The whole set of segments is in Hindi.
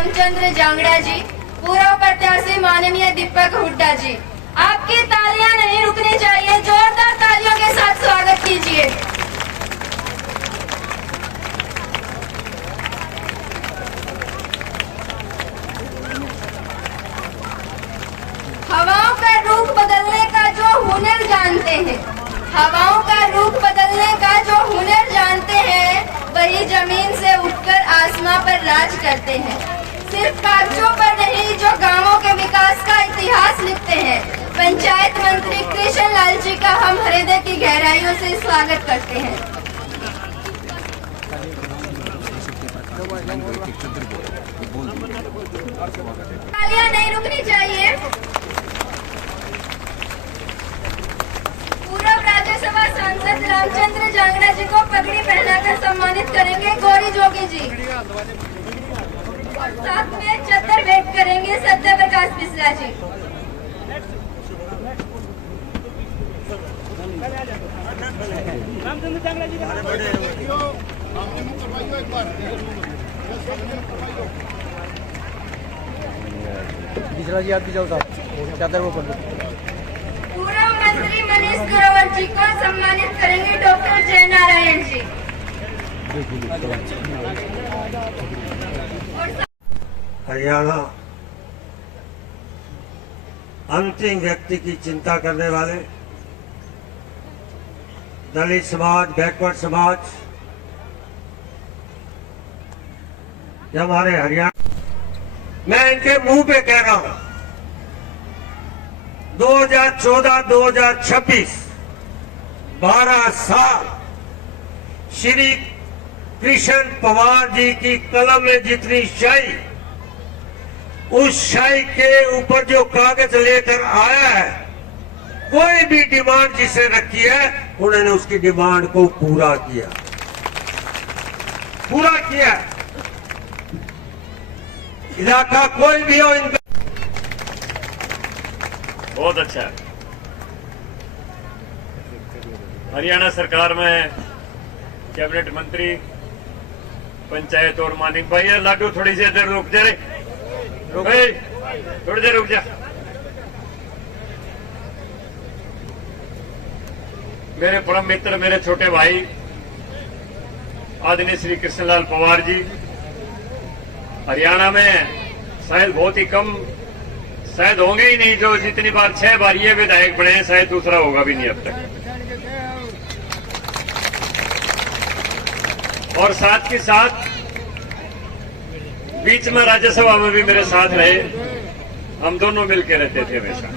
रामचंद्र जांगड़ा जी, पूर्व प्रत्याशी माननीय दीपक हुड्डा जी। आपकी तालियां नहीं रुकनी चाहिए, जोरदार तालियों के साथ स्वागत कीजिए। हवाओं का रुख बदलने का जो हुनर जानते हैं, हवाओं का रुख बदलने का जो हुनर जानते हैं, वही जमीन से उठकर आसमां पर राज करते हैं। सिर्फ कागजों पर नहीं, जो गांवों के विकास का इतिहास लिखते हैं। पंचायत मंत्री कृष्ण लाल जी का हम हृदय की गहराइयों से स्वागत करते हैं। तालियां नहीं रुकनी चाहिए। पूर्व राज्यसभा सांसद रामचंद्र जांगड़ा जी को पगड़ी पहनाकर सम्मानित करेंगे गौरी जोगी जी, और साथ में चद्दर भेंट करेंगे सत्य प्रकाश बिस्ला जी। रामचंद्र जांगड़ा जी बिस्ला जी, आप भी जाओ साहब, चादर वो कर दो। पूर्व मंत्री मनीष ग्रोवर जी को सम्मानित करेंगे डॉक्टर जयनारायण जी। हरियाणा अंतिम व्यक्ति की चिंता करने वाले दलित समाज, बैकवर्ड समाज, ये हमारे हरियाणा, मैं इनके मुंह पे कह रहा हूं 2014-2026 12 साल श्री कृष्ण पवार जी की कलम में जितनी शाही, उस शाही के ऊपर जो कागज लेकर आया है, कोई भी डिमांड जिसे रखी है, उन्होंने उसकी डिमांड को पूरा किया। इलाका कोई भी हो, इनका बहुत अच्छा है। हरियाणा सरकार में कैबिनेट मंत्री, पंचायत और मानिक भाई, लाडू थोड़ी सी देर रुक जा रे, थोड़ी देर रुक जा। मेरे परम मित्र, मेरे छोटे भाई आदरणीय श्री कृष्णलाल पवार जी, हरियाणा में शायद बहुत ही कम, शायद होंगे ही नहीं जो जितनी बार 6 बार ये विधायक बने हैं, शायद दूसरा होगा भी नहीं अब तक। और साथ के साथ बीच में राज्यसभा में भी मेरे साथ रहे, हम दोनों मिलकर रहते थे हमेशा।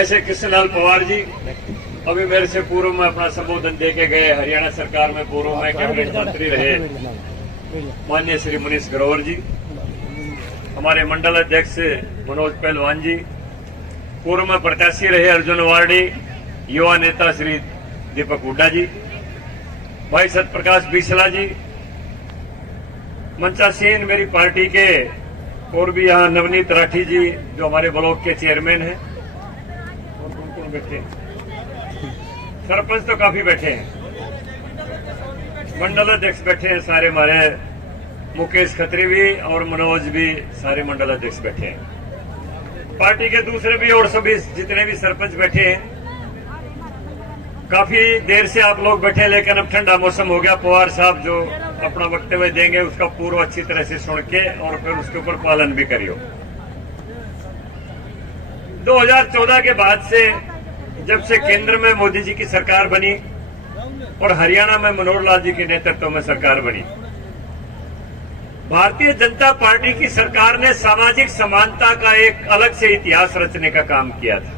ऐसे कृष्णलाल पवार जी अभी मेरे से पूर्व में अपना संबोधन देके गए। हरियाणा सरकार में पूर्व में कैबिनेट मंत्री रहे माननीय श्री मनीष ग्रोवर जी, हमारे मंडल अध्यक्ष मनोज पहलवान जी, पूर्व में प्रत्याशी रहे अर्जुन वार्डी, युवा नेता श्री दीपक हुड्डा जी, भाई सत्यप्रकाश बिस्ला जी, मंचासीन मेरी पार्टी के, और भी यहाँ नवनीत राठी जी जो हमारे ब्लॉक के चेयरमैन हैं, और कौन बैठे हैं, सरपंच तो काफी बैठे हैं, मंडल अध्यक्ष बैठे हैं सारे, हमारे मुकेश खत्री भी और मनोज भी, सारे मंडल अध्यक्ष बैठे हैं, पार्टी के दूसरे भी और सभी जितने भी सरपंच बैठे हैं। काफी देर से आप लोग बैठे, लेकिन अब ठंडा मौसम हो गया। पवार साहब जो अपना वक्तव्य देंगे उसका पूर्व अच्छी तरह से सुन के और फिर उसके ऊपर पालन भी करियो। 2014 के बाद से, जब से केंद्र में मोदी जी की सरकार बनी और हरियाणा में मनोहर लाल जी के नेतृत्व में सरकार बनी, भारतीय जनता पार्टी की सरकार ने सामाजिक समानता का एक अलग से इतिहास रचने का काम किया था।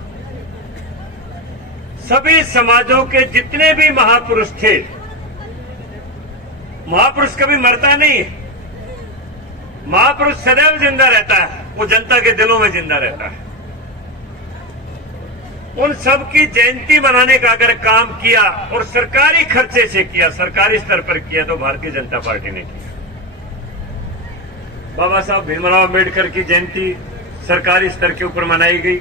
सभी समाजों के जितने भी महापुरुष थे, महापुरुष कभी मरता नहीं है, महापुरुष सदैव जिंदा रहता है, वो जनता के दिलों में जिंदा रहता है। उन सब की जयंती मनाने का अगर काम किया और सरकारी खर्चे से किया, सरकारी स्तर पर किया, तो भारतीय जनता पार्टी ने किया। बाबा साहब भीमराव अम्बेडकर की जयंती सरकारी स्तर के ऊपर मनाई गई,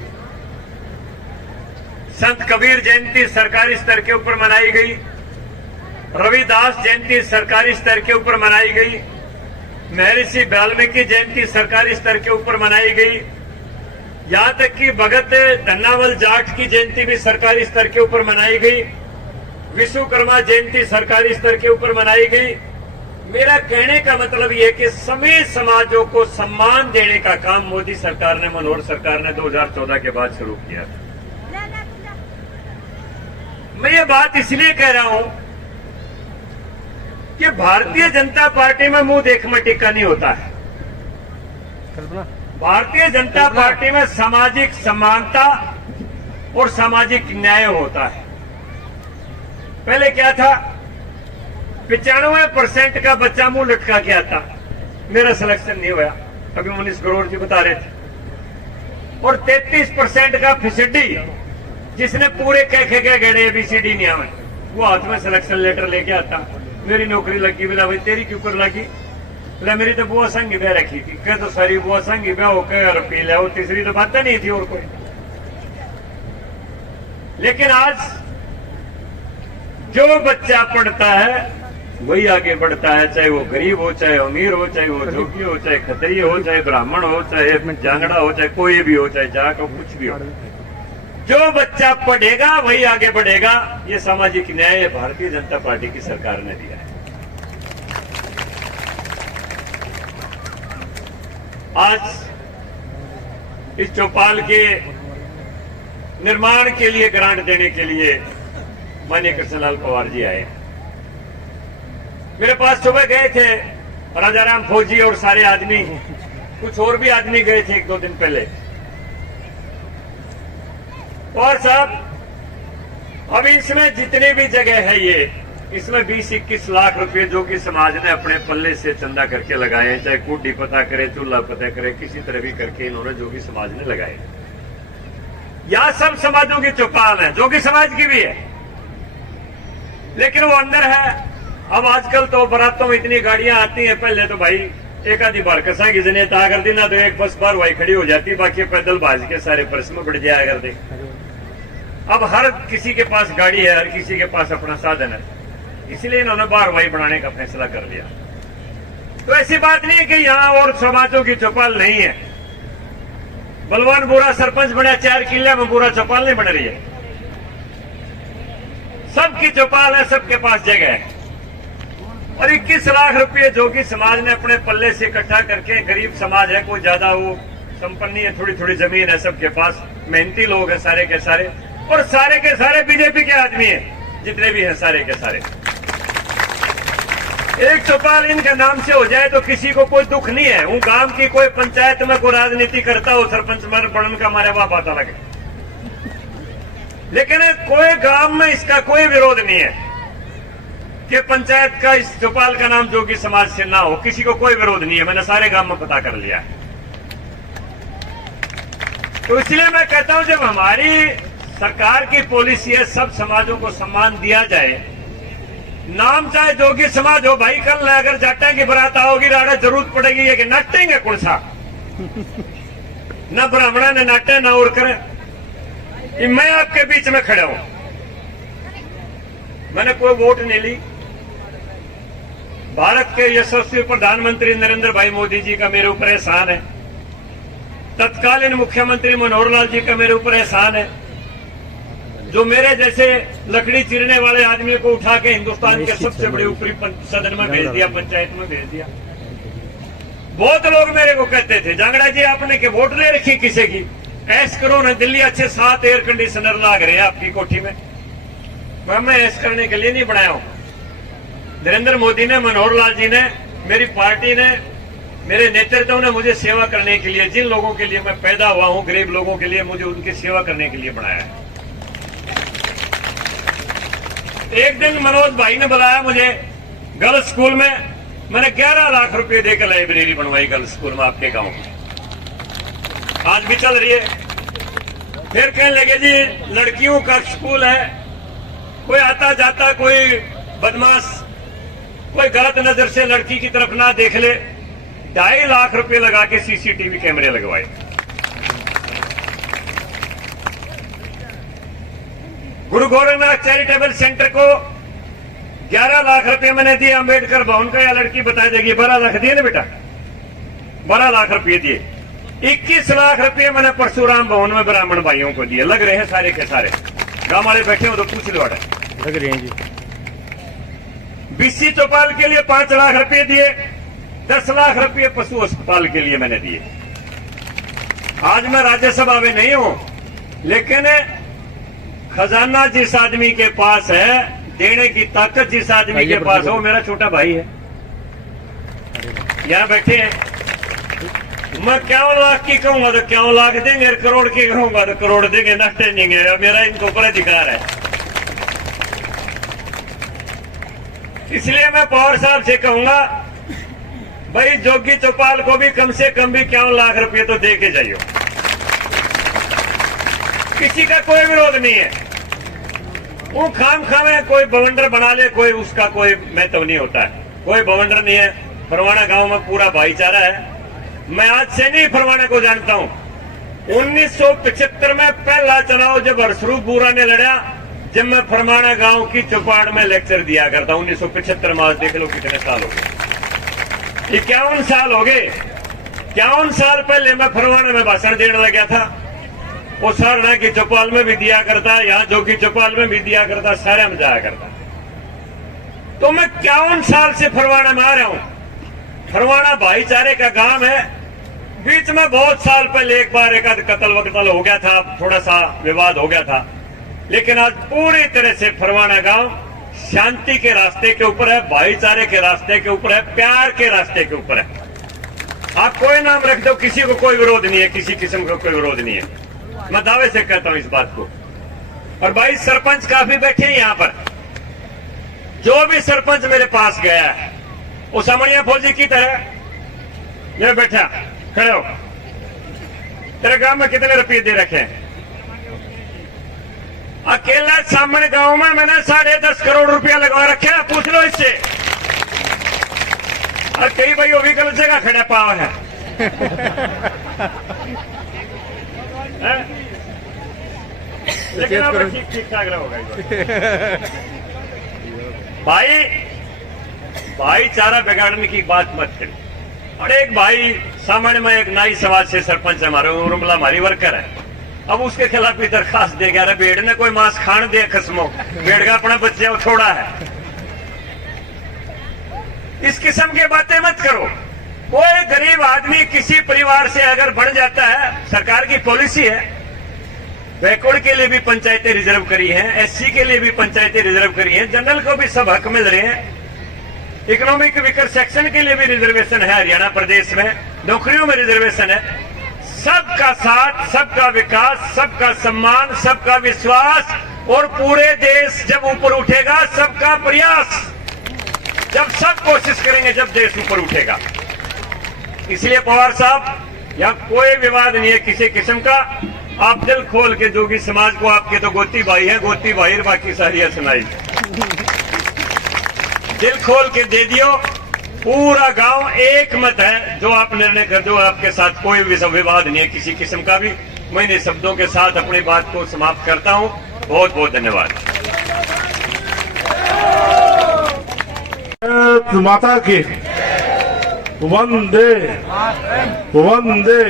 संत कबीर जयंती सरकारी स्तर के ऊपर मनाई गई, रविदास जयंती सरकारी स्तर के ऊपर मनाई गई, महर्षि वाल्मीकि जयंती सरकारी स्तर के ऊपर मनाई गई, यहां तक कि भगत धन्नावल जाट की जयंती भी सरकारी स्तर के ऊपर मनाई गई, विश्वकर्मा जयंती सरकारी स्तर के ऊपर मनाई गई। मेरा कहने का मतलब यह कि सभी समाजों को सम्मान देने का काम मोदी सरकार ने, मनोहर सरकार ने 2014 के बाद शुरू किया था। मैं ये बात इसलिए कह रहा हूं कि भारतीय जनता पार्टी में मुंह देखना टिक्का नहीं होता है। कल्पना भारतीय जनता पार्टी में सामाजिक समानता और सामाजिक न्याय होता है। पहले क्या था, 95% का बच्चा मुंह लटका के आता, मेरा सिलेक्शन नहीं हुआ, अभी मनीष ग्रोवर जी बता रहे थे। और 33% का फिसड्डी, जिसने पूरे कह गए ABCD नहीं आवे, वो हाथ में सिलेक्शन लेटर लेके आता, मेरी नौकरी लगी, बोला भाई तेरी क्यों कर लगी, बोला मेरी तो बुआ संगी बह रखी थी, कह तो सारी बुआ संगी बह हो कह पी लिया, वो तीसरी तो बात नहीं थी और कोई। लेकिन आज जो बच्चा पढ़ता है वही आगे बढ़ता है, चाहे वो गरीब हो, चाहे अमीर हो, चाहे वो जोगी हो, चाहे खत्रिय हो, चाहे ब्राह्मण हो, चाहे जांगड़ा हो, चाहे कोई भी हो, चाहे जाट हो, कुछ भी हो। जो बच्चा पढ़ेगा वही आगे बढ़ेगा। ये सामाजिक न्याय भारतीय जनता पार्टी की सरकार ने दिया है। आज इस चौपाल के निर्माण के लिए ग्रांट देने के लिए माननीय कृष्णलाल पवार जी आए। मेरे पास सुबह गए थे राजाराम फौजी और सारे आदमी, कुछ और भी आदमी गए थे 1-2 दिन पहले। और साहब अभी इसमें जितनी भी जगह है ये, इसमें 20-21 लाख रुपए जो कि समाज ने अपने पल्ले से चंदा करके लगाए हैं, चाहे कुड्डी पता करे, चूल्हा पता करे, किसी तरह भी करके इन्होंने जोगी समाज ने लगाए। यह सब समाजों की चौपाल है, जोगी समाज की भी है, लेकिन वो अंदर है। अब आजकल तो बारातों में इतनी गाड़ियां आती हैं, पहले तो भाई एक आधी बार कसा की जने ता कर दी ना, तो एक बस बार वही खड़ी हो जाती, बाकी पैदल भाज के सारे पर्स में बढ़ जाया कर दे। अब हर किसी के पास गाड़ी है, हर किसी के पास अपना साधन है, इसलिए इन्होंने बार वही बनाने का फैसला कर लिया। तो ऐसी बात नहीं है कि यहाँ और समाजों की चौपाल नहीं है। बलवान बुरा सरपंच बना 4 किले में, बुरा चौपाल नहीं बन रही है, सबकी चौपाल है, सबके पास जगह है। और 21 लाख रुपए जोगी समाज ने अपने पल्ले से इकट्ठा करके, गरीब समाज है, कोई ज्यादा वो संपन्न है, थोड़ी थोड़ी जमीन है सबके पास, मेहनती लोग हैं सारे के सारे, और सारे के सारे बीजेपी के आदमी हैं, जितने भी हैं सारे के सारे। एक चौपाल इनके नाम से हो जाए तो किसी को कोई दुख नहीं है। वो गांव की कोई पंचायत में कोई राजनीति करता हो, सरपंच बनने का हमारे वहां पता लगे, लेकिन कोई गांव में इसका कोई विरोध नहीं है कि पंचायत का इस चौपाल का नाम जोगी समाज से ना हो, किसी को कोई विरोध नहीं है। मैंने सारे गांव में पता कर लिया। तो इसलिए मैं कहता हूं, जब हमारी सरकार की पॉलिसी है सब समाजों को सम्मान दिया जाए, नाम चाहे जोगी समाज हो, भाई कल अगर जाटा की बारात आओगी, राड़ा जरूरत पड़ेगी, ये कि नाटेंगे कौन सा, न ब्राह्मणा ने नाटे न और करे, मैं आपके बीच में खड़ा हूं, मैंने कोई वोट नहीं ली। भारत के यशस्वी प्रधानमंत्री नरेंद्र भाई मोदी जी का मेरे ऊपर एहसान है, तत्कालीन मुख्यमंत्री मनोहर लाल जी का मेरे ऊपर एहसान है, जो मेरे जैसे लकड़ी चीरने वाले आदमी को उठा के हिंदुस्तान के सबसे बड़े ऊपरी सदन में भेज दिया, पंचायत में भेज दिया। बहुत लोग मेरे को कहते थे, जांगड़ा जी आपने के वोट ले रखी किसी की, ऐश करो ना, दिल्ली अच्छे 7 एयर कंडीशनर लाग रहे हैं आपकी कोठी में। मैं ऐश करने के लिए नहीं बनाया हूं। नरेंद्र मोदी ने, मनोहर लाल जी ने, मेरी पार्टी ने, मेरे नेतृत्व ने मुझे सेवा करने के लिए, जिन लोगों के लिए मैं पैदा हुआ हूं, गरीब लोगों के लिए, मुझे उनकी सेवा करने के लिए बनाया है। एक दिन मनोज भाई ने बुलाया मुझे गर्ल्स स्कूल में, मैंने 11 लाख रुपए देकर लाइब्रेरी बनवाई गर्ल्स स्कूल में आपके गांव में, आज भी चल रही है। फिर कहने लगे जी लड़कियों का स्कूल है, कोई आता जाता कोई बदमाश कोई गलत नजर से लड़की की तरफ ना देख ले, 2.5 लाख रुपए लगा के सीसीटीवी कैमरे लगवाए। गुरु गोरखनाथ चैरिटेबल सेंटर को 11 लाख रुपए मैंने दिए अंबेडकर भवन का, या लड़की बता देगी 12 लाख दिए ना बेटा, 12 लाख रुपए दिए। 21 लाख रुपए मैंने परशुराम भवन में ब्राह्मण भाइयों को दिए, लग रहे हैं सारे के सारे, गांव वाले बैठे हो तो पूछ लो। लग रहे हैं जी। बीसी चौपाल के लिए 5 लाख रुपए दिए, 10 लाख रुपए पशु अस्पताल के लिए मैंने दिए। आज मैं राज्यसभा में नहीं हूं, लेकिन खजाना जिस आदमी के पास है, देने की ताकत जिस आदमी के पास है, वो मेरा छोटा भाई है। यहां बैठे हैं। मैं 51 लाख की कहूंगा तो 51 लाख देंगे, करोड़ की कहूंगा तो करोड़ देंगे, नष्ट नहीं है, मेरा इनके ऊपर अधिकार है। इसलिए मैं पवार साहब से कहूंगा, भाई जोगी चौपाल को भी कम से कम भी 51 लाख रुपए तो दे के जाइए। किसी का कोई विरोध नहीं है, वो खाम खामे कोई बवंडर बना ले, कोई उसका कोई महत्व नहीं होता है, कोई बवंडर नहीं है। फरवाना गांव में पूरा भाईचारा है। मैं आज से नहीं फरवाना को जानता हूं। 1975 में पहला चुनाव जब हरसरूप बुरा ने लड़ा, जब मैं फरवाना गांव की चौपाड़ में लेक्चर दिया करता, 1975 में, आज देख लो कितने साल हो गए, 51 साल हो गए। 51 साल पहले मैं फरवाना में भाषण देने लगा था। वो सरना की चौपाल में भी दिया करता, यहाँ जोगी चौपाल में भी दिया करता, सारे में जाया करता। तो मैं 51 साल से फरवाना में आ रहा हूं। फरवाना भाईचारे का गांव है। बीच में बहुत साल पहले एक बार एक कत्ल वकतल हो गया था, थोड़ा सा विवाद हो गया था, लेकिन आज पूरी तरह से फरवाना गांव शांति के रास्ते के ऊपर है, भाईचारे के रास्ते के ऊपर है, प्यार के रास्ते के ऊपर है। आप कोई नाम रख दो, किसी को कोई विरोध नहीं है, किसी किस्म का कोई विरोध नहीं है। मैं दावे से कहता हूं इस बात को। और भाई सरपंच काफी बैठे हैं यहां पर। जो भी सरपंच मेरे पास गया है, वो सामणिया फौजी की तरह ये बैठा, खड़े हो, तेरे गांव में कितने रुपये दे रखे हैं? अकेला सामने गांव में मैंने 10.5 करोड़ रुपया लगवा रखे हैं, पूछ लो इससे। और कई भाई वो भी गलत जगह खड़ा पावा है। लेकिन अब ठीक ठाक रहोगा भाई। भाईचारा बिगाड़ने की बात मत करें। और एक भाई सामान्य में एक नाई समाज से सरपंच हमारे उर्मिला हमारी वर्कर है, अब उसके खिलाफ भी दरखास्त दे गया, भेड़ ने कोई मांस खान दे खस्मो, भेड़ का अपना बच्चे वो छोड़ा है। इस किस्म की बातें मत करो। कोई गरीब आदमी किसी परिवार से अगर बन जाता है, सरकार की पॉलिसी है, बैकवर्ड के लिए भी पंचायतें रिजर्व करी हैं, एससी के लिए भी पंचायतें रिजर्व करी हैं, जनरल को भी सब हक मिल रहे हैं, इकोनॉमिक वीकर सेक्शन के लिए भी रिजर्वेशन है, हरियाणा प्रदेश में नौकरियों में रिजर्वेशन है। सबका साथ, सबका विकास, सबका सम्मान, सबका विश्वास, और पूरे देश जब ऊपर उठेगा, सबका प्रयास, जब सब कोशिश करेंगे, जब देश ऊपर उठेगा। इसलिए पवार साहब, यहाँ कोई विवाद नहीं है किसी किस्म का। आप दिल खोल के जोगी समाज को, आपके तो गोती भाई है, गोती भाई बाकी सारी सुनाई, दिल खोल के दे दियो। पूरा गांव एक मत है, जो आप निर्णय कर दो, आपके साथ कोई भी विवाद नहीं है किसी किस्म का भी। मैं इन शब्दों के साथ अपनी बात को समाप्त करता हूं। बहुत बहुत धन्यवाद। माता की वंदे वंदे।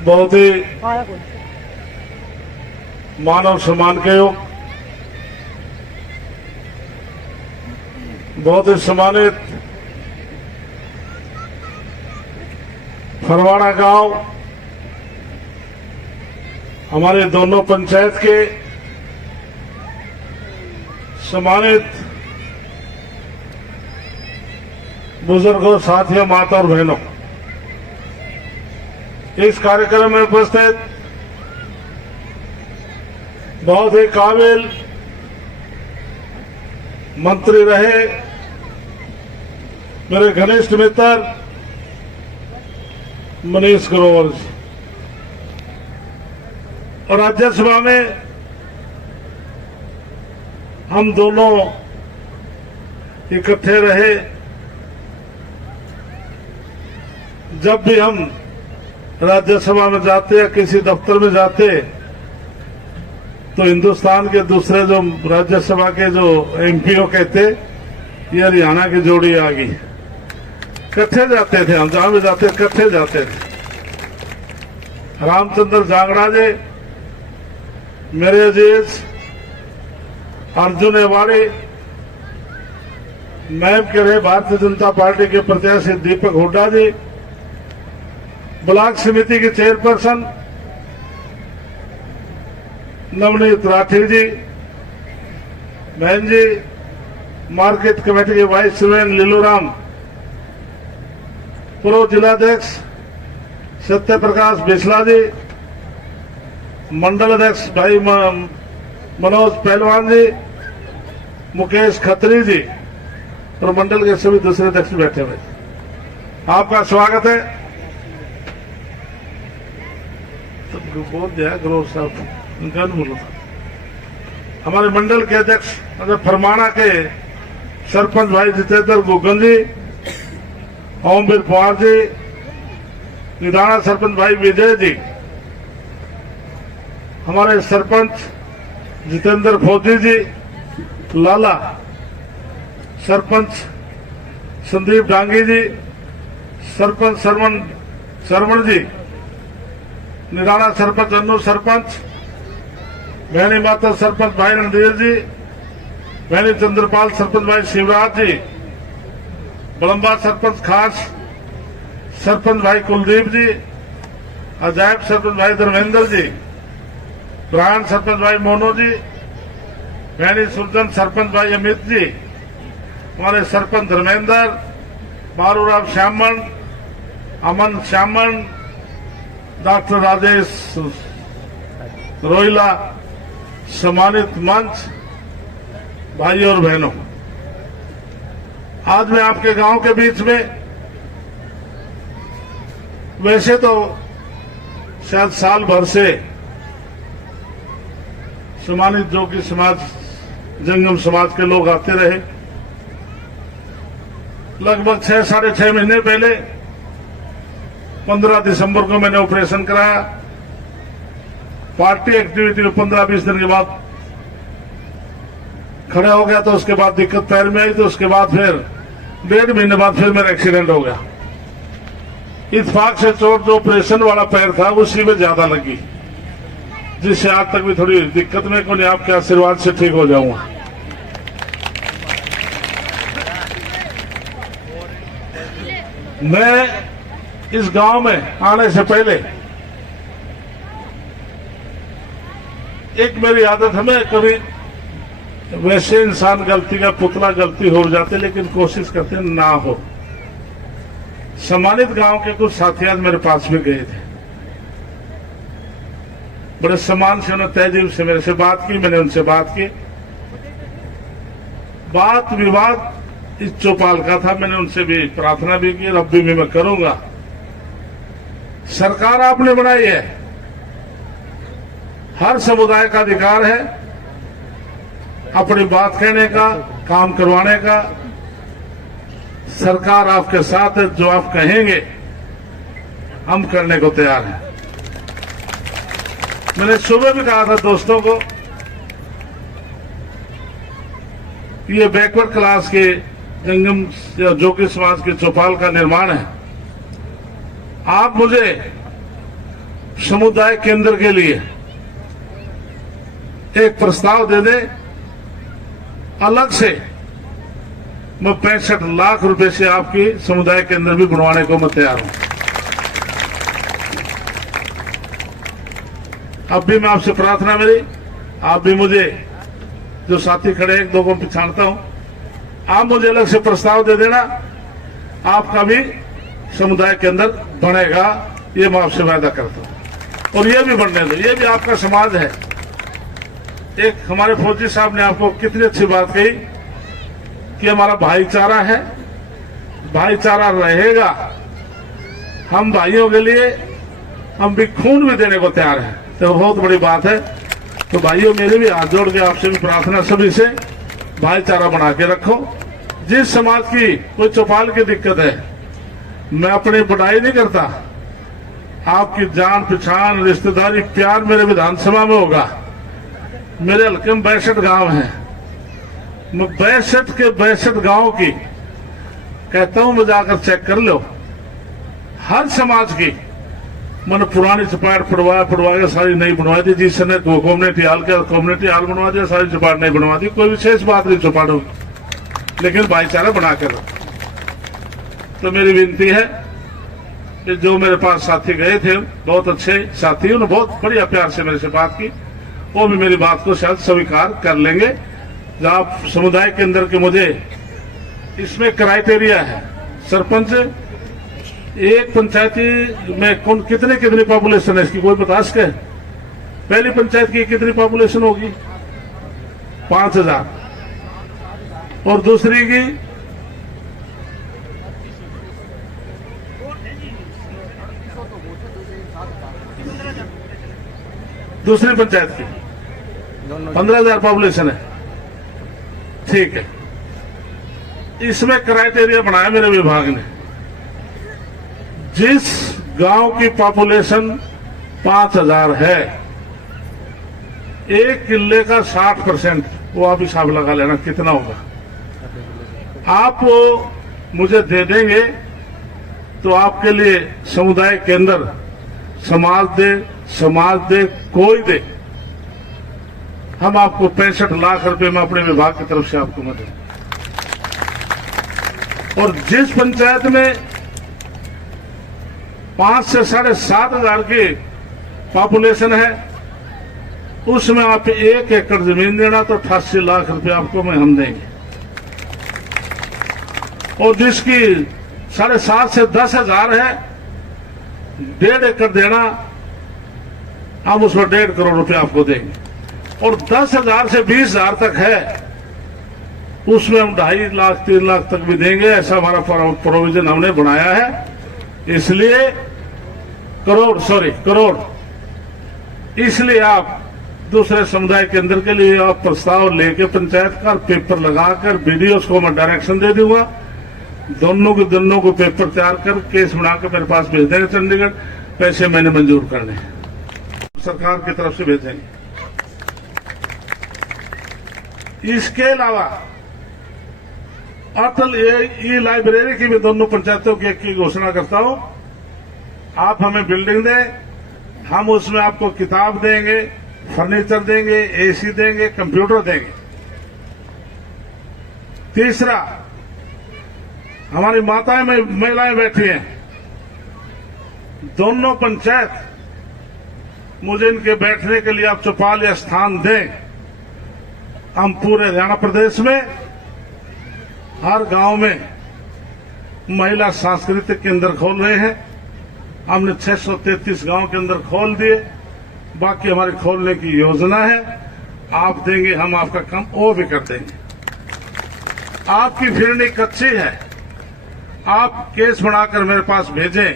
बहुत ही मानव सम्मान के योग, बहुत ही सम्मानित फरवाना गांव, हमारे दोनों पंचायत के सम्मानित बुजुर्गों, साथियों, माता और बहनों, इस कार्यक्रम में उपस्थित बहुत ही काबिल मंत्री रहे मेरे घनिष्ठ मित्र मनीष ग्रोवर जी, और राज्यसभा में हम दोनों इकट्ठे रहे। जब भी हम राज्यसभा में जाते या किसी दफ्तर में जाते, तो हिंदुस्तान के दूसरे जो राज्यसभा के जो एमपी को कहते ये हरियाणा की जोड़ी आ गई। कट्ठे जाते थे हम, जहां भी जाते कट्ठे जाते थे। रामचंद्र जांगड़ा जी, मेरे अजीज अर्जुन एवाड़ी, मैम के रहे भारतीय जनता पार्टी के प्रत्याशी दीपक हुड्डा जी, ब्लॉक समिति की चेयरपर्सन नवनीत राठी जी, बहन जी, मार्केट कमेटी के वाइस चेयरमैन लीलूराम, पूर्व जिलाध्यक्ष सत्य प्रकाश बिस्ला जी, मंडल अध्यक्ष भाई मनोज पहलवान जी, मुकेश खत्री जी और मंडल के सभी दूसरे अध्यक्ष बैठे हुए, आपका स्वागत है। बोल दिया ग्रोवर साहब, उनका नहीं बोला था। हमारे मंडल के अध्यक्ष फरमाना के सरपंच भाई जितेंद्र गुगन जी, ओमवीर पवार जी, निदाना सरपंच भाई विजय जी, हमारे सरपंच जितेंद्र फौजी जी, लाला सरपंच संदीप डांगी जी, सरपंच सरवण जी, निराला सरपंच अन्नू सरपंच, बहनी माता सरपंच भाई रणधीर जी, बहनी चंद्रपाल सरपंच भाई शिवराज जी, बलम्बा सरपंच खास सरपंच भाई कुलदीप जी, अजायब सरपंच भाई धर्मेंद्र जी, ब्रायन सरपंच भाई मोनू जी, बहनी सुरजन सरपंच भाई अमित जी, हमारे सरपंच धर्मेंद्र, मारूराव श्यामन, अमन श्यामन, डॉक्टर राजेश रोहिला, सम्मानित मंच, भाई और बहनों, आज मैं आपके गांव के बीच में, वैसे तो शायद साल भर से सम्मानित जोगी समाज, जंगम समाज के लोग आते रहे। लगभग 6-6.5 महीने पहले 15 दिसंबर को मैंने ऑपरेशन कराया। पार्टी एक्टिविटी में 15-20 दिन के बाद खड़ा हो गया, तो उसके बाद दिक्कत पैर में आई, तो उसके बाद फिर 1.5 महीने बाद फिर मेरा एक्सीडेंट हो गया। इत्तेफाक से चोट जो ऑपरेशन वाला पैर था उसी में ज्यादा लगी, जिससे आज तक भी थोड़ी दिक्कत में को नहीं, आपके आशीर्वाद से ठीक हो जाऊंगा। मैं इस गांव में आने से पहले एक मेरी आदत है, मैं कभी वैसे इंसान गलती का पुतला गलती हो जाते, लेकिन कोशिश करते ना हो। सम्मानित गांव के कुछ साथी आज मेरे पास भी गए थे, बड़े सम्मान से उन्होंने तहजीब से मेरे से बात की, मैंने उनसे बात की। बात विवाद इस चौपाल का था, मैंने उनसे भी प्रार्थना भी की, अब भी मैं करूंगा। सरकार आपने बनाई है, हर समुदाय का अधिकार है अपनी बात कहने का, काम करवाने का। सरकार आपके साथ है, जो आप कहेंगे हम करने को तैयार हैं। मैंने सुबह भी कहा था दोस्तों को, ये बैकवर्ड क्लास के जंगम या जोगी समाज के चौपाल का निर्माण है। आप मुझे समुदाय केंद्र के लिए एक प्रस्ताव दे दें, अलग से मैं 65 लाख रुपए से आपकी समुदाय केंद्र भी बनवाने को मैं तैयार हूं। अब भी मैं आपसे प्रार्थना मेरी, आप भी मुझे, जो साथी खड़े एक दो को पहचानता हूं, आप मुझे अलग से प्रस्ताव दे देना, आपका भी समुदाय के अंदर बनेगा, ये मैं आपसे वायदा करता हूं। और ये भी बनने दो, ये भी आपका समाज है। एक हमारे फौजी साहब ने आपको कितनी अच्छी बात कही कि हमारा भाईचारा है, भाईचारा रहेगा। हम भाइयों के लिए हम भी खून भी देने को तैयार हैं, तो बहुत बड़ी बात है। तो भाइयों, मेरे भी हाथ जोड़ के आपसे भी प्रार्थना, सभी से भाईचारा बना के रखो। जिस समाज की कोई चौपाल की दिक्कत है, मैं अपनी बढ़ाई नहीं करता, आपकी जान पहचान रिश्तेदारी प्यार मेरे विधानसभा में होगा। मेरे हल्के में 62 गांव हैं। मैं 62 के 62 गांव की कहता हूं, मैं जाकर चेक कर लो, हर समाज की मैंने पुरानी चपाट पड़वा के सारी नई बनवा दी। जिसने कम्युनिटी हॉल के कम्युनिटी हॉल बनवा दिया, सारी चपाट नहीं बनवा दी। कोई विशेष बात नहीं चपाट होगी, लेकिन भाईचारा बना कर रहो। तो मेरी विनती है कि जो मेरे पास साथी गए थे, बहुत अच्छे साथी, उन्होंने बहुत बढ़िया प्यार से मेरे से बात की, वो भी मेरी बात को शायद स्वीकार कर लेंगे। जहाँ समुदाय के अंदर के मुझे इसमें क्राइटेरिया है, सरपंच एक पंचायती में कौन कितनी पॉपुलेशन है इसकी कोई बता सके? पहली पंचायत की कितनी पॉपुलेशन होगी? 5000, और दूसरी की दूसरी पंचायत की 15,000 पॉपुलेशन है। ठीक है, इसमें क्राइटेरिया बनाया मेरे विभाग ने, जिस गांव की पॉपुलेशन 5000 है, 1 किले का 60%, वो आप हिसाब लगा लेना कितना होगा। आप वो मुझे दे देंगे तो आपके लिए समुदाय के अंदर समाज दे कोई दे, हम आपको 65 लाख रुपए में अपने विभाग की तरफ से आपको मदद। और जिस पंचायत में 5 से 7,500 की पॉपुलेशन है, उसमें आप 1 एकड़ जमीन देना तो 88 लाख रुपए आपको हम देंगे। और जिसकी 7,500 से 10,000 है, 1.5 एकड़ देना, हम उसमें 1.5 करोड़ रुपए आपको देंगे। और 10,000 से 20,000 तक है, उसमें हम 2.5 लाख 3 लाख तक भी देंगे। ऐसा हमारा प्रोविजन हमने बनाया है। इसलिए करोड़ इसलिए आप दूसरे समुदाय के अंदर के लिए आप प्रस्ताव लेके पंचायत का पेपर लगाकर वीडियोस को मैं डायरेक्शन दे दूंगा, दोनों को पेपर तैयार कर केस बनाकर मेरे पास भेज देंगे चंडीगढ़, पैसे मैंने मंजूर करने सरकार की तरफ से भेजेंगे। इसके अलावा अटल ई लाइब्रेरी की भी दोनों पंचायतों की घोषणा करता हूं। आप हमें बिल्डिंग दें, हम उसमें आपको किताब देंगे, फर्नीचर देंगे, एसी देंगे, कंप्यूटर देंगे। तीसरा, हमारी माताएं महिलाएं बैठी हैं, दोनों पंचायत मुझे इनके बैठने के लिए आप चौपाल या स्थान दें। हम पूरे हरियाणा प्रदेश में हर गांव में महिला सांस्कृतिक केंद्र खोल रहे हैं। हमने 633 गांव के अंदर खोल दिए, बाकी हमारे खोलने की योजना है। आप देंगे, हम आपका काम वो भी कर देंगे। आपकी फिरनी कच्ची है, आप केस बनाकर मेरे पास भेजें।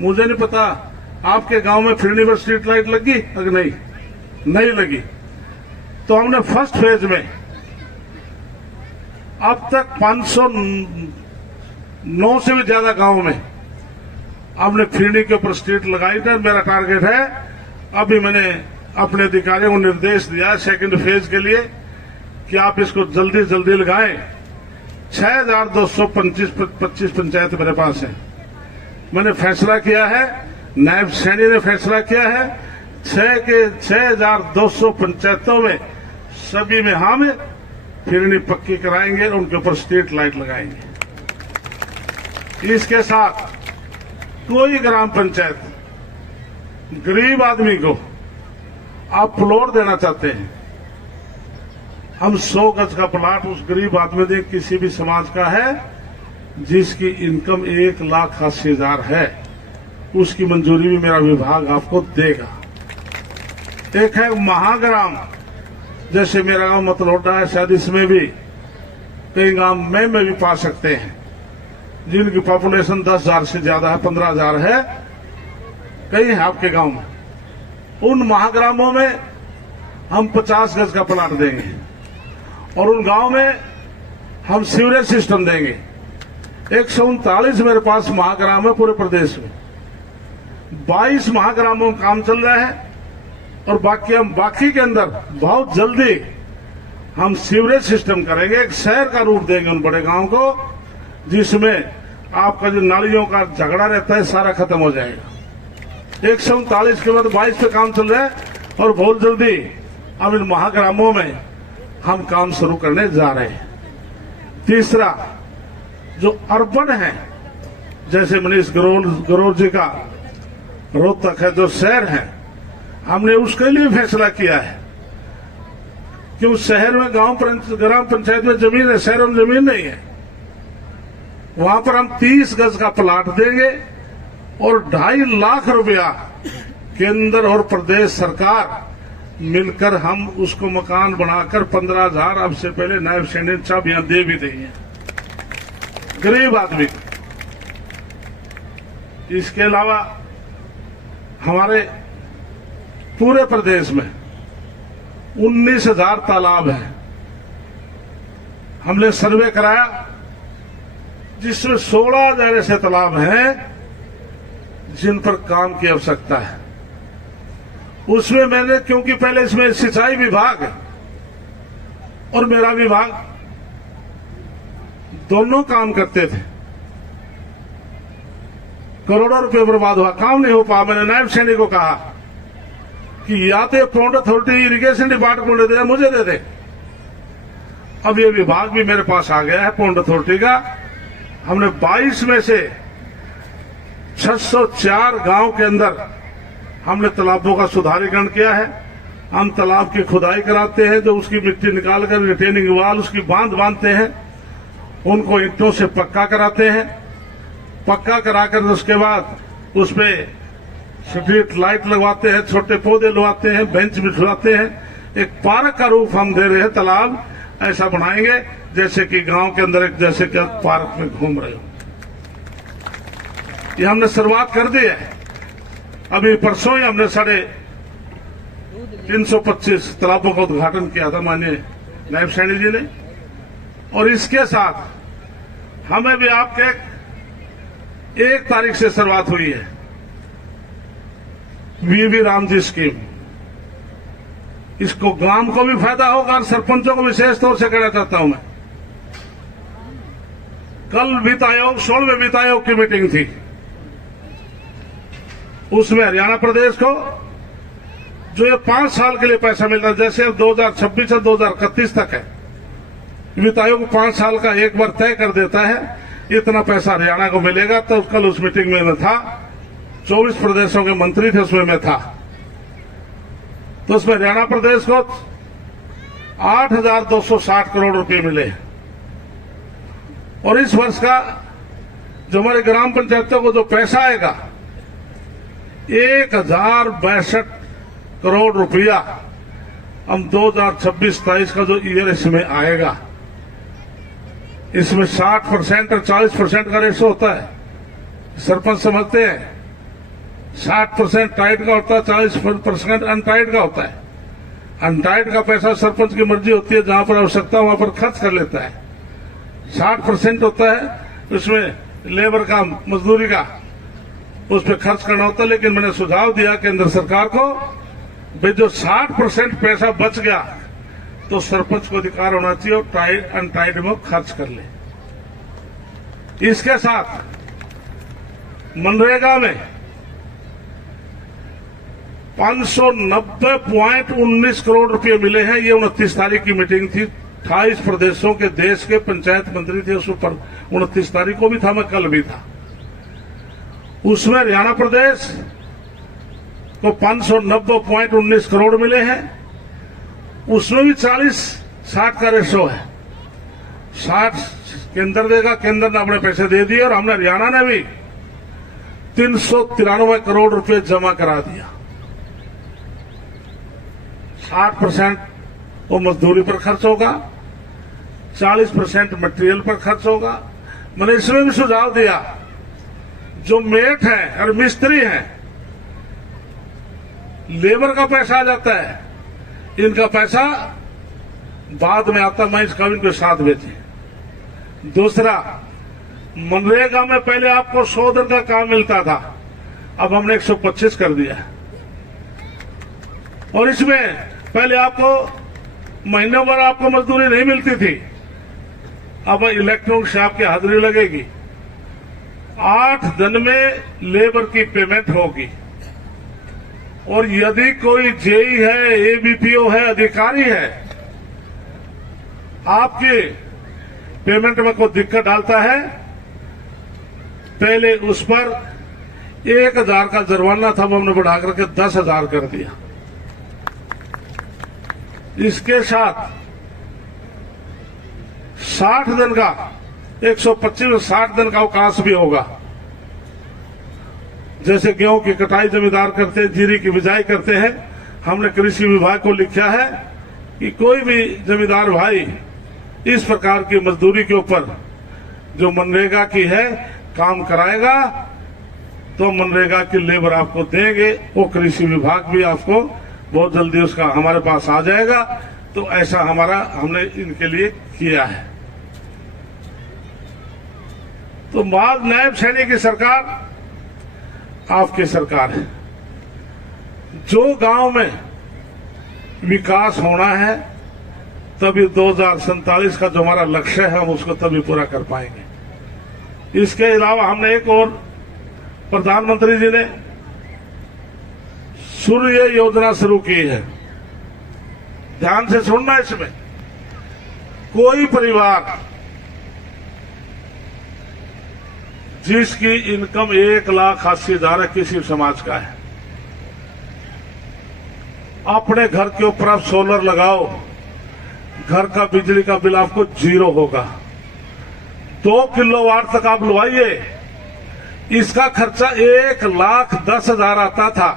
मुझे नहीं पता आपके गांव में फिरनी पर स्ट्रीट लाइट लगी अगर नहीं लगी, तो हमने फर्स्ट फेज में अब तक 509 से भी ज्यादा गांव में हमने फिरनी के ऊपर स्ट्रीट लगाई था। मेरा टारगेट है, अभी मैंने अपने अधिकारियों को निर्देश दिया सेकंड फेज के लिए कि आप इसको जल्दी लगाएं। 6,225 पंचायत मेरे पास है। मैंने फैसला किया है, नायब सैनी ने फैसला किया है, 6,200 पंचायतों में सभी में हम फिरनी पक्की कराएंगे और उनके ऊपर स्ट्रीट लाइट लगाएंगे। इसके साथ कोई ग्राम पंचायत गरीब आदमी को आप प्लॉट देना चाहते हैं, हम 100 गज का प्लॉट उस गरीब आदमी दे, किसी भी समाज का है जिसकी इनकम 1,80,000 है, उसकी मंजूरी भी मेरा विभाग आपको देगा। एक है महाग्राम, जैसे मेरा गांव मतलोडा है, शायद इसमें भी कई गांव में भी पा सकते हैं जिनकी पॉपुलेशन 10,000 से ज्यादा है, 15,000 है, कई है आपके गांव में। उन महाग्रामों में हम 50 गज का प्लाट देंगे और उन गांव में हम सीवरेज सिस्टम देंगे। 139 मेरे पास महाग्राम है पूरे प्रदेश में, 22 महाग्रामों में काम चल रहा है और बाकी के अंदर बहुत जल्दी हम सीवरेज सिस्टम करेंगे, एक शहर का रूप देंगे उन बड़े गांव को, जिसमें आपका जो नालियों का झगड़ा रहता है सारा खत्म हो जाएगा। 139 के बाद 22 पे काम चल रहा है और बहुत जल्दी अब इन महाग्रामों में हम काम शुरू करने जा रहे हैं। तीसरा, जो अर्बन है, जैसे मनीष ग्रोवर जी का रोहतक है, जो शहर है, हमने उसके लिए फैसला किया है कि उस शहर में ग्राम पंचायत में जमीन है, शहर में जमीन नहीं है, वहां पर हम 30 गज का प्लाट देंगे और 2.5 लाख रुपया केंद्र और प्रदेश सरकार मिलकर हम उसको मकान बनाकर 15,000 अब से पहले नायब सैनिक चाबियां दे भी देंगे गरीब आदमी को। इसके अलावा हमारे पूरे प्रदेश में 19,000 तालाब हैं। हमने सर्वे कराया जिसमें 16,000 ऐसे तालाब हैं जिन पर काम की आवश्यकता है। उसमें मैंने, क्योंकि पहले इसमें सिंचाई विभाग और मेरा विभाग दोनों काम करते थे, करोड़ों रुपए बर्बाद हुआ, काम नहीं हो पाया। मैंने नायब सैनिक को कहा कि या तो पोंड अथॉरिटी इरिगेशन डिपार्टमेंट दे, मुझे दे दे। अब ये विभाग भी मेरे पास आ गया है पोंड अथॉरिटी का। हमने 22 में से 604 गांव के अंदर हमने तालाबों का सुधारीकरण किया है। हम तालाब की खुदाई कराते हैं, जो उसकी मिट्टी निकालकर रिटेनिंग वाल उसकी बांध बांधते हैं, उनको ईंटों से पक्का कराते हैं। पक्का कराकर उसके बाद उसपे स्ट्रीट लाइट लगवाते हैं, छोटे पौधे लगवाते हैं, बेंच बिछवाते हैं। एक पार्क का रूप हम दे रहे हैं, तालाब ऐसा बनाएंगे जैसे कि गांव के अंदर एक जैसे कि पार्क में घूम रहे हो। ये हमने शुरुआत कर दी है। अभी परसों ही हमने 325 तालाबों का उद्घाटन किया था माननीय नायब सैनिक जी ने। और इसके साथ हमें भी आपके 1 तारीख से शुरुआत हुई है वीवी राम जी स्कीम। इसको ग्राम को भी फायदा होगा और सरपंचों को विशेष तौर से कहना चाहता हूं मैं। कल वित्त आयोग 16वें वित्त आयोग की मीटिंग थी, उसमें हरियाणा प्रदेश को जो ये 5 साल के लिए पैसा मिल रहा है, जैसे 2026 से 2031 तक है, वित्त आयोग 5 साल का एक बार तय कर देता है इतना पैसा हरियाणा को मिलेगा। तो कल उस मीटिंग में मैं था, 24 प्रदेशों के मंत्री थे, उसमें मैं था। तो उसमें हरियाणा प्रदेश को 8,260 करोड़ रुपए मिले। और इस वर्ष का जो हमारे ग्राम पंचायतों को जो पैसा आएगा 1,062 करोड़ रुपया हम 2026-27 का जो ईयर इसमें आएगा, इसमें 60% और 40% का रेशो होता है। सरपंच समझते हैं 60% टाइट का होता है, 40% अनटाइट का होता है। अनटाइट का पैसा सरपंच की मर्जी होती है, जहां पर आवश्यकता वहां पर खर्च कर लेता है। 60% होता है उसमें लेबर का, मजदूरी का, उस पर खर्च करना होता है। लेकिन मैंने सुझाव दिया केंद्र सरकार को, भाई जो 60% पैसा बच गया तो सरपंच को अधिकार होना चाहिए और टाइट अनटाइट में खर्च कर ले। इसके साथ मनरेगा में 590.19 करोड़ रुपए मिले हैं। ये 29 तारीख की मीटिंग थी, 28 प्रदेशों के देश के पंचायत मंत्री थे, उस पर 29 तारीख को भी था, मैं कल भी था। उसमें हरियाणा प्रदेश को 590.19 करोड़ मिले हैं। उसमें भी 40-60 का रेशो है। 60 केंद्र देगा, केंद्र ने अपने पैसे दे दिए और हमने हरियाणा ने भी 393 करोड़ रुपए जमा करा दिया। 60% वो मजदूरी पर खर्च होगा, 40% मटेरियल पर खर्च होगा। मैंने इसमें भी सुझाव दिया, जो मेट है और मिस्त्री है, लेबर का पैसा आ जाता है, इनका पैसा बाद में आता, मैं इसका इनको साथ भेजे। दूसरा, मनरेगा में पहले आपको 100 दिन का काम मिलता था, अब हमने 125 कर दिया। और इसमें पहले आपको महीनों भर आपको मजदूरी नहीं मिलती थी, अब इलेक्ट्रॉनिक से आपकी हाजिरी लगेगी, 8 दिन में लेबर की पेमेंट होगी। और यदि कोई जेई है, एबीपीओ है, अधिकारी है, आपके पेमेंट में कोई दिक्कत डालता है, पहले उस पर 1,000 का जुर्माना था, वो हमने बढ़ा करके 10,000 कर दिया। इसके साथ 60 दिन का 125 60 दिन का अवकाश भी होगा। जैसे गेहूं की कटाई जमींदार करते हैं, जीरी की बिजाई करते हैं, हमने कृषि विभाग को लिखा है कि कोई भी जमींदार भाई इस प्रकार की मजदूरी के ऊपर जो मनरेगा की है काम कराएगा तो मनरेगा की लेबर आपको देंगे। वो कृषि विभाग भी आपको बहुत जल्दी उसका हमारे पास आ जाएगा। तो ऐसा हमने इनके लिए किया है। तो बाद नायब सैनिक की सरकार आपकी सरकार है। जो गांव में विकास होना है तभी 2047 का जो हमारा लक्ष्य है हम उसको तभी पूरा कर पाएंगे। इसके अलावा हमने एक और प्रधानमंत्री जी ने सूर्य योजना शुरू की है। ध्यान से सुनना, इसमें कोई परिवार जिसकी इनकम 1,80,000 किसी समाज का है, अपने घर के ऊपर आप सोलर लगाओ, घर का बिजली का बिल आपको 0 होगा। 2 किलोवाट तक आप लवाइए, इसका खर्चा 1,10,000 आता था,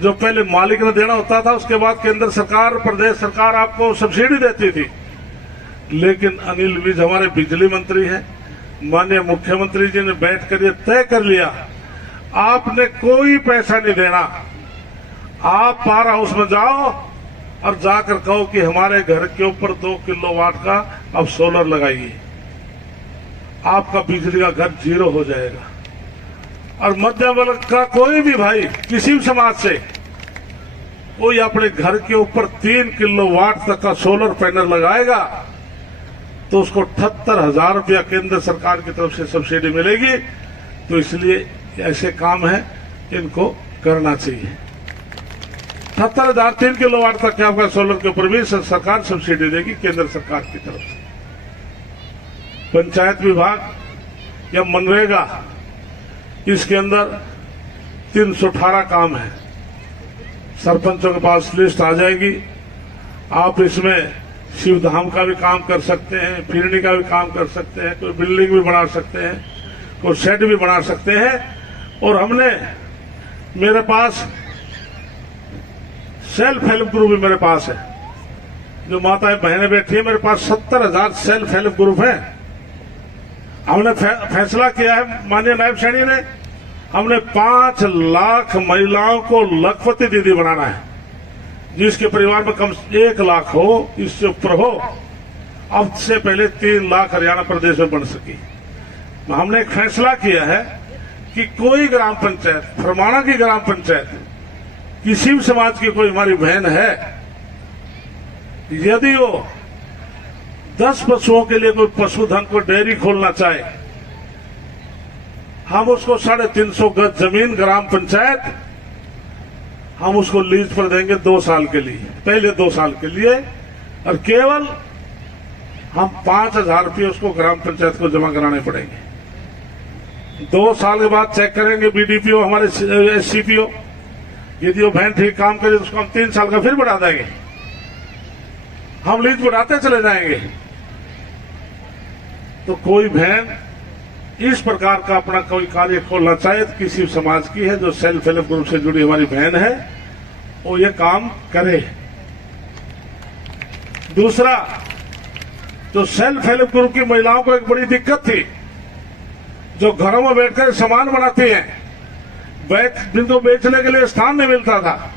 जो पहले मालिक ने देना होता था। उसके बाद केंद्र सरकार, प्रदेश सरकार आपको सब्सिडी देती थी। लेकिन अनिल विज हमारे बिजली मंत्री हैं, माननीय मुख्यमंत्री जी ने बैठ कर ये तय कर लिया, आपने कोई पैसा नहीं देना। आप पावर हाउस में जाओ और जाकर कहो कि हमारे घर के ऊपर 2 किलोवाट का अब सोलर लगाइए, आपका बिजली का घर 0 हो जाएगा। और मध्यम वर्ग का कोई भी भाई किसी भी समाज से कोई अपने घर के ऊपर 3 किलोवाट तक का सोलर पैनल लगाएगा तो उसको 78,000 रुपया केंद्र सरकार की तरफ से सब्सिडी मिलेगी। तो इसलिए ऐसे काम है, इनको करना चाहिए। 78,000 3 किलोवाट तक के आपका सोलर के ऊपर भी सरकार सब्सिडी देगी केंद्र सरकार की तरफ से। पंचायत विभाग या मनरेगा, इसके अंदर 318 काम है। सरपंचों के पास लिस्ट आ जाएगी। आप इसमें शिवधाम का भी काम कर सकते हैं, फिरनी का भी काम कर सकते हैं, कोई बिल्डिंग भी बना सकते हैं, कोई शेड भी बना सकते हैं। और हमने, मेरे पास सेल्फ हेल्प ग्रुप भी मेरे पास है, जो माताएं बहनें बैठी है, मेरे पास 70,000 सेल्फ हेल्प ग्रुप है। हमने फैसला किया है, माननीय नायब सैनिक ने, हमने 5 लाख महिलाओं को लखपति दीदी बनाना है, जिसके परिवार में कम 1 लाख हो, इससे ऊपर हो। अब से पहले 3 लाख हरियाणा प्रदेश में बन सकी। हमने एक फैसला किया है कि कोई ग्राम पंचायत, फरमाना की ग्राम पंचायत, किसी भी समाज की कोई हमारी बहन है, यदि वो 10 पशुओं के लिए कोई पशुधन को डेयरी खोलना चाहे, हम उसको 350 गज जमीन ग्राम पंचायत, हम उसको लीज पर देंगे 2 साल के लिए, पहले 2 साल के लिए। और केवल हम 5,000 रुपये उसको ग्राम पंचायत को जमा कराने पड़ेंगे। 2 साल के बाद चेक करेंगे बीडीपीओ, हमारे एससीपीओ, यदि वो बहन ठीक काम करे तो उसको हम 3 साल का फिर बढ़ा देंगे। हम लीज बढ़ाते चले जाएंगे। तो कोई बहन इस प्रकार का अपना कोई कार्य खोलना चाहे तो किसी समाज की है, जो सेल्फ हेल्प ग्रुप से जुड़ी हमारी बहन है, वो ये काम करे। दूसरा, जो सेल्फ हेल्प ग्रुप की महिलाओं को एक बड़ी दिक्कत थी, जो घरों में बैठकर सामान बनाती हैं, जिनको बेचने के लिए स्थान नहीं मिलता था।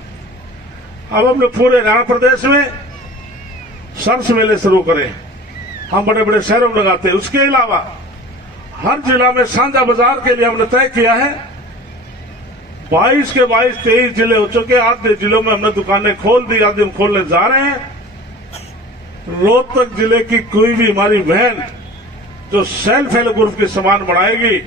अब हमने पूरे हरियाणा प्रदेश में सरस मेले शुरू करे, हम बड़े बड़े शहरों में लगाते हैं। उसके अलावा हर जिला में साझा बाजार के लिए हमने तय किया है 22 के 22 23 जिले हो चुके। आधे जिलों में हमने दुकानें खोल दी, आधे हम खोलने जा रहे हैं। रोहतक जिले की कोई भी हमारी बहन जो सेल्फ हेल्प ग्रुप के सामान बढ़ाएगी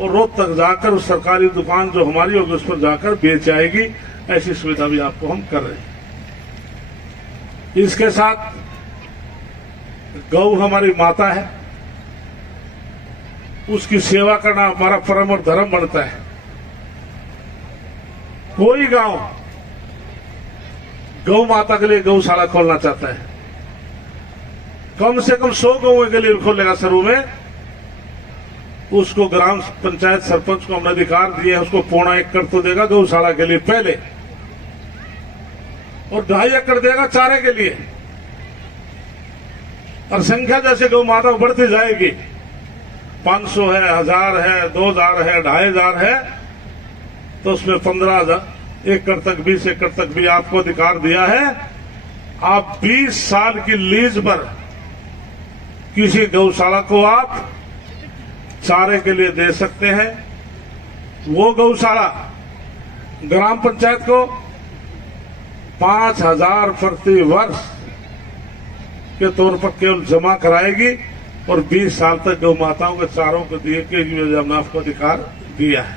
और रोहतक जाकर उस सरकारी दुकान जो हमारी होगी उस पर जाकर बेच आएगी। ऐसी सुविधा भी आपको हम कर रहे हैं। इसके साथ गौ हमारी माता है, उसकी सेवा करना हमारा परम और धर्म बनता है। कोई गांव गौ माता के लिए गौशाला खोलना चाहता है, कम से कम 100 गौओं के लिए खोलेगा शुरू में, उसको ग्राम पंचायत सरपंच को हमने अधिकार दिए हैं, उसको 1.25 एकड़ तो देगा गौशाला के लिए पहले, और 2.5 एकड़ देगा चारे के लिए। और संख्या जैसे गौ माता बढ़ती जाएगी, 500 है, 1000 है, 2000 है, 2500 है, तो उसमें 15 एकड़ तक 20 एकड़ तक भी आपको अधिकार दिया है। आप 20 साल की लीज पर किसी गौशाला को आप चारे के लिए दे सकते हैं। वो गौशाला ग्राम पंचायत को 5000 प्रति वर्ष के तौर पर केवल जमा कराएगी और 20 साल तक गौ माताओं के चारों को दिए के हमने आपको अधिकार दिया है।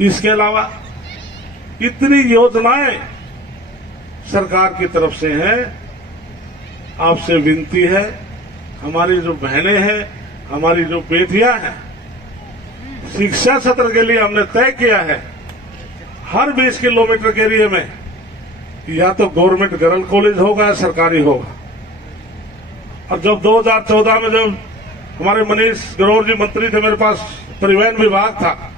इसके अलावा इतनी योजनाएं सरकार की तरफ से हैं। आपसे विनती है, हमारी जो बहनें हैं, हमारी जो बेटियां हैं, शिक्षा सत्र के लिए हमने तय किया है हर 20 किलोमीटर के एरिया में या तो गवर्नमेंट गर्ल कॉलेज होगा या सरकारी होगा। और जब 2014 में जब हमारे मनीष ग्रोवर जी मंत्री थे, मेरे पास परिवहन विभाग था,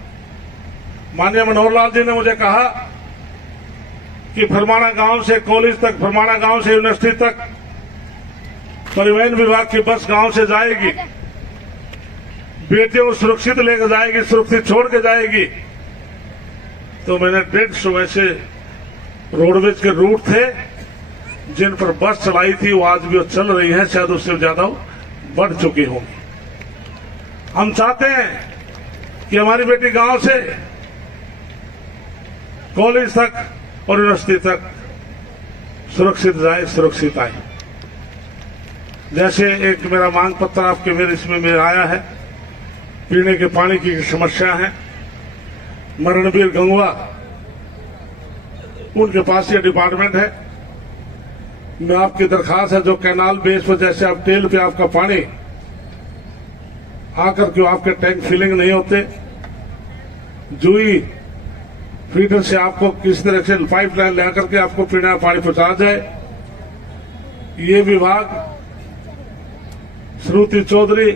माननीय मनोहर लाल जी ने मुझे कहा कि फरमाना गांव से कॉलेज तक, फरमाना गांव से यूनिवर्सिटी तक परिवहन विभाग की बस गांव से जाएगी, बेटियों को सुरक्षित लेकर जाएगी, सुरक्षित छोड़ के जाएगी। तो मैंने 150 ऐसे रोडवेज के रूट थे जिन पर बस चलाई थी, वो आज भी चल रही है, शायद उससे ज्यादा बढ़ चुकी होंगी। हम चाहते हैं कि हमारी बेटी गांव से कॉलेज तक और यूनिवर्सिटी तक सुरक्षित जाए, सुरक्षित आए। जैसे एक मेरा मांग पत्र आपके मेरे इसमें मेरा आया है, पीने के पानी की समस्या है। रणबीर गंगवा, उनके पास ये डिपार्टमेंट है। मैं आपकी दरखास्त है, जो कैनाल बेस पर जैसे आप टेल पे आपका पानी आकर के आपके टैंक फिलिंग नहीं होते, जुई फीडर से आपको किस तरह से पाइपलाइन लेकर के आपको पीने का पानी पहुंचाया जाए, ये विभाग श्रुति चौधरी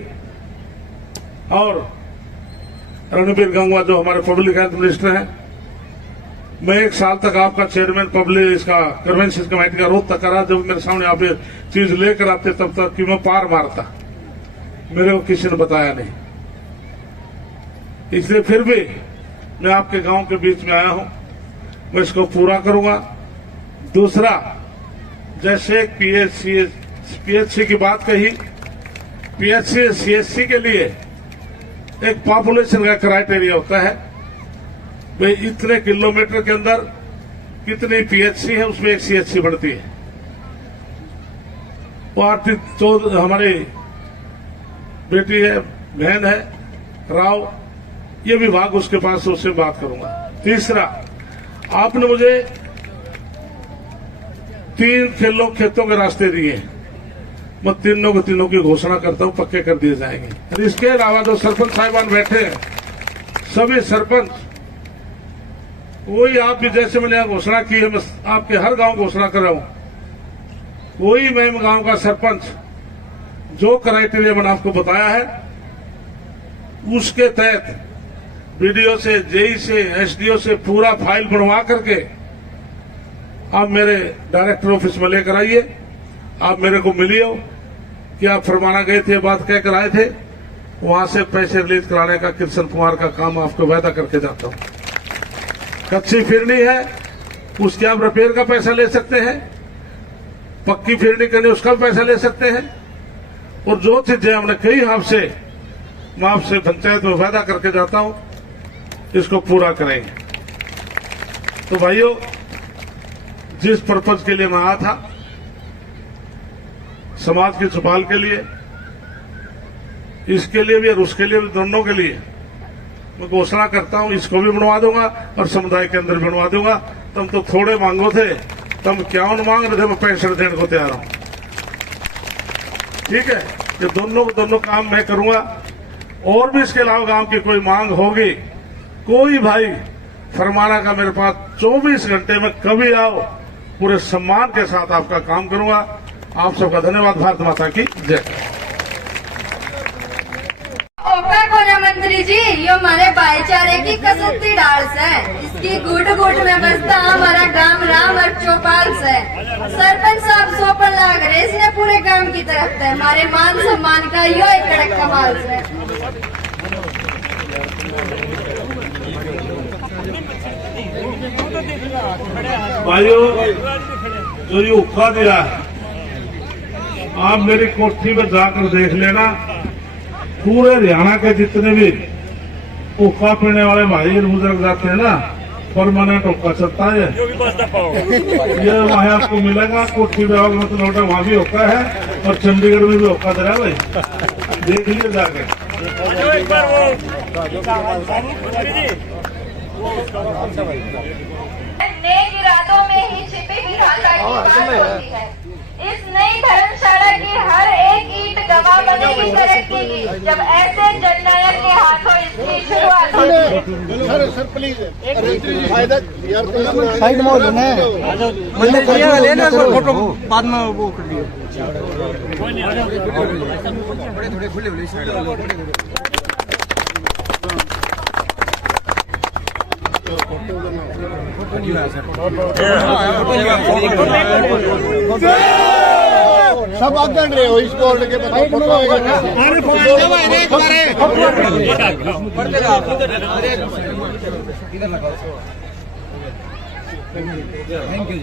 और रणबीर गंगवा जो हमारे पब्लिक हेल्थ मिनिस्टर हैं, मैं 1 साल तक आपका चेयरमैन पब्लिक इसका कन्वेंशन कमेटी का रोज तक करा। जब मेरे सामने आप ये चीज लेकर आते तब तक कि मैं पार मारता, मेरे को किसी ने बताया नहीं। इसलिए फिर भी मैं आपके गांव के बीच में आया हूं, मैं इसको पूरा करूंगा। दूसरा, जैसे पीएचसी की बात कही, पीएचसी सीएचसी के लिए एक पॉपुलेशन का क्राइटेरिया होता है, भाई इतने किलोमीटर के अंदर कितनी पीएचसी है, उसमें एक सीएचसी बढ़ती है। पार्टी हमारी बेटी है, बहन है राव, ये विभाग उसके पास, उससे बात करूंगा। तीसरा, आपने मुझे 3 खेतों के रास्ते दिए, मैं तीनों की घोषणा करता हूं, पक्के कर दिए जाएंगे। और इसके अलावा जो सरपंच साहिबान बैठे हैं, सभी सरपंच, वही आप भी जैसे मैंने यहाँ घोषणा की है, मैं आपके हर गांव घोषणा कर रहा हूं, वही मैं गांव का सरपंच जो क्राइटेरिया मैंने आपको बताया है, उसके तहत बीडीओ से, जेई से, एसडीओ से पूरा फाइल बनवा करके आप मेरे डायरेक्टर ऑफिस में लेकर आइए। आप मेरे को मिलिए कि आप फरमाना गए थे, बात कह कर आए थे, वहां से पैसे रिलीज कराने का कृष्ण कुमार का काम आपको वायदा करके जाता हूं। कच्ची फिरनी है, उसके आप रिपेयर का पैसा ले सकते हैं, पक्की फिरनी करनी उसका पैसा ले सकते हैं। और जो चीजें हमने कही आपसे, मैं आपसे पंचायत में वादा करके जाता हूं, इसको पूरा करेंगे। तो भाइयों, जिस पर्पज के लिए मैं आया था, समाज की चौपाल के लिए, इसके लिए भी और उसके लिए भी, दोनों के लिए मैं घोषणा करता हूं, इसको भी बनवा दूंगा और समुदाय के अंदर बनवा दूंगा। तुम तो थोड़े मांगो थे, तुम 51 मांग रहे थे, मैं 65 देने को तैयार हूं। ठीक है, ये दोनों काम मैं करूंगा। और भी इसके अलावा गांव की कोई मांग होगी, कोई भाई फरमाना का मेरे पास 24 घंटे में कभी आओ, पूरे सम्मान के साथ आपका काम करूंगा। आप सबका धन्यवाद। भारत माता की जय। ओका कोना मंत्री जी, यो हमारे भाईचारे की कसौती डाल से, इसकी गुट गुट में बसता हमारा गांव राम और चौपाल से। सरपंच साहब सोपन लाग रहे, इसने पूरे गांव की तरफ से हमारे मान सम्मान का यो एक कड़क कमाल से। भाइयों, जो ये उखा दिया है, आप मेरी कोठी में जाकर देख लेना। पूरे हरियाणा के जितने भी उखा पीने वाले भाई बुजुर्ग जाते हैं ना, परमानेंट उखा चलता है। ये वहां आपको मिलेगा, कोठी में आओगे मतलब लौटा, वहां भी उखा है और चंडीगढ़ में भी उखा दे रहा है भाई, देख लीजिए जाके। नेक इरादों में ही छिपी विधाता की बात होती है। इस नई धर्मशाला की हर एक ईंट गवाह बनेगी तरक्की की, जब ऐसे जननायक के हाथों इसकी शुरुआत होगी। सर प्लीज यार साइड में हो जाना है, मंदिर बढ़िया लेना, फोटो बाद में वो कर लियो। थोड़े खुले खुले साइड सब आगे रहे हो इस बोर्ड के फोटो आएगा। Thank you.